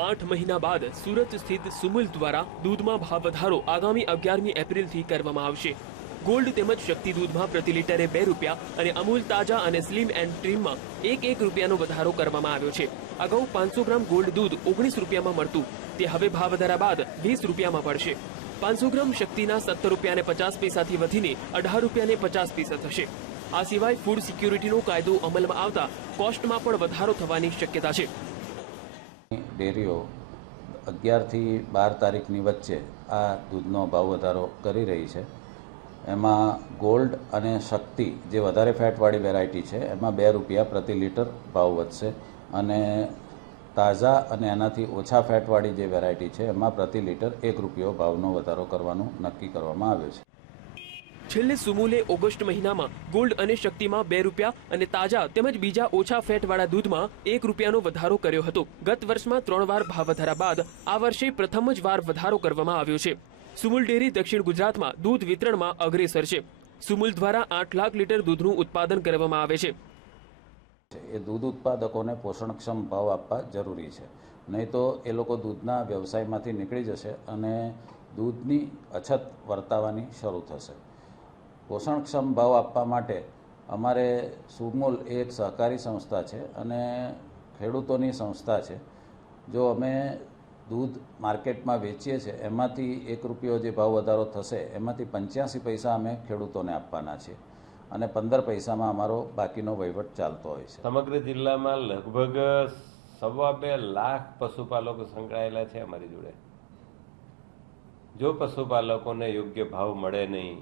આઠ મહિના બાદ સુરત સ્થિત સુમુલ દ્વારા દૂધમાં ભાવ વધારો આગામી અગિયારમી એપ્રિલથી કરવામાં આવશે. ગોલ્ડ તેમજ શક્તિ દૂધમાં પ્રતિ લીટરે બે રૂપિયા અને અમૂલ તાજા અને સ્લિમ એન્ડ ટ્રીમમાં એક એક રૂપિયાનો વધારો કરવામાં આવ્યો છે. અગાઉ પાંચસો ગ્રામ ગોલ્ડ દૂધ ઓગણીસ રૂપિયામાં મળતું. તે હવે ભાવ વધારા બાદ વીસ રૂપિયામાં પડશે. પાંચસો ગ્રામ શક્તિના સત્તર રૂપિયાને પચાસ પૈસાથી વધીને અઢાર રૂપિયાને પચાસ પૈસા થશે. આ સિવાય ફૂડ સિક્યુરિટીનો કાયદો અમલમાં આવતા કોસ્ટમાં પણ વધારો થવાની શક્યતા છે. ડેરીઓ અગિયારથી બાર તારીખની વચ્ચે આ દૂધનો ભાવ વધારો કરી રહી છે. એમાં ગોલ્ડ અને શક્તિ જે વધારે ફેટવાળી વેરાયટી છે, એમાં બે રૂપિયા પ્રતિ લીટર ભાવ વધશે અને તાજા અને એનાથી ઓછા ફેટવાળી જે વેરાયટી છે, એમાં પ્રતિ લીટર એક રૂપિયો ભાવનો વધારો કરવાનું નક્કી કરવામાં આવ્યો છે. છેલ્લે સુમુલે ઓગસ્ટ મહિનામાં ગોલ્ડ અને શક્તિમાં બે રૂપિયા અને તાજા તેમજ બીજા ઓછા ફેટવાળા દૂધમાં એક રૂપિયાનો વધારો કર્યો હતો. ગત વર્ષમાં ત્રણ વાર ભાવ વધારા બાદ આ વર્ષે પ્રથમ જ વાર વધારો કરવામાં આવ્યો છે. સુમુલ ડેરી દક્ષિણ ગુજરાતમાં દૂધ વિતરણમાં અગ્રેસર છે. સુમુલ દ્વારા આઠ લાખ લીટર દૂધનું ઉત્પાદન કરવામાં આવે છે. એ દૂધ ઉત્પાદકોને પોષણક્ષમ ભાવ આપવા જરૂરી છે. નહીં તો એ લોકો દૂધના વ્યવસાયમાંથી નીકળી જશે અને દૂધની અછત વર્તાવાની શરૂ થશે. પોષણક્ષમ ભાવ આપવા માટે અમારે સુમૂલ એ એક સહકારી સંસ્થા છે અને ખેડૂતોની સંસ્થા છે. જો અમે દૂધ માર્કેટમાં વેચીએ છીએ, એમાંથી એક રૂપિયો જે ભાવ વધારો થશે, એમાંથી પંચ્યાસી પૈસા અમે ખેડૂતોને આપવાના છીએ અને પંદર પૈસામાં અમારો બાકીનો વહીવટ ચાલતો હોય છે. સમગ્ર જિલ્લામાં લગભગ સવા બે લાખ પશુપાલકો સંકળાયેલા છે અમારી જોડે. જો પશુપાલકોને યોગ્ય ભાવ મળે નહીં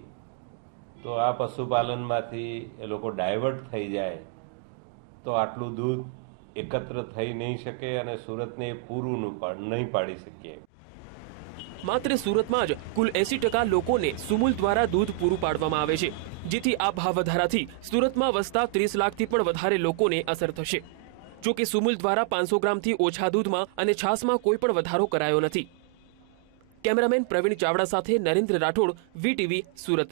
તો આ પશુપાલનમાંથી એ લોકો ડાયવર્ટ થઈ જાય તો આટલું દૂધ એકત્ર થઈ નહીં શકે અને સુરતને પૂરું નહીં પાડી શકીએ. માત્ર સુરતમાં જ કુલ એસી ટકા લોકોને સુમુલ દ્વારા દૂધ પૂરું પાડવામાં આવે છે, જેથી આ ભાવ વધારાથી સુરતમાં વસતા ત્રીસ લાખથી પણ વધારે લોકોને અસર થશે. જો કે સુમુલ દ્વારા પાંચસો ગ્રામથી ઓછા દૂધમાં અને છાસમાં કોઈ પણ વધારો કરાયો નથી. કેમેરામેન પ્રવીણ ચાવડા સાથે નરેન્દ્ર રાઠોડ વીટીવી સુરત.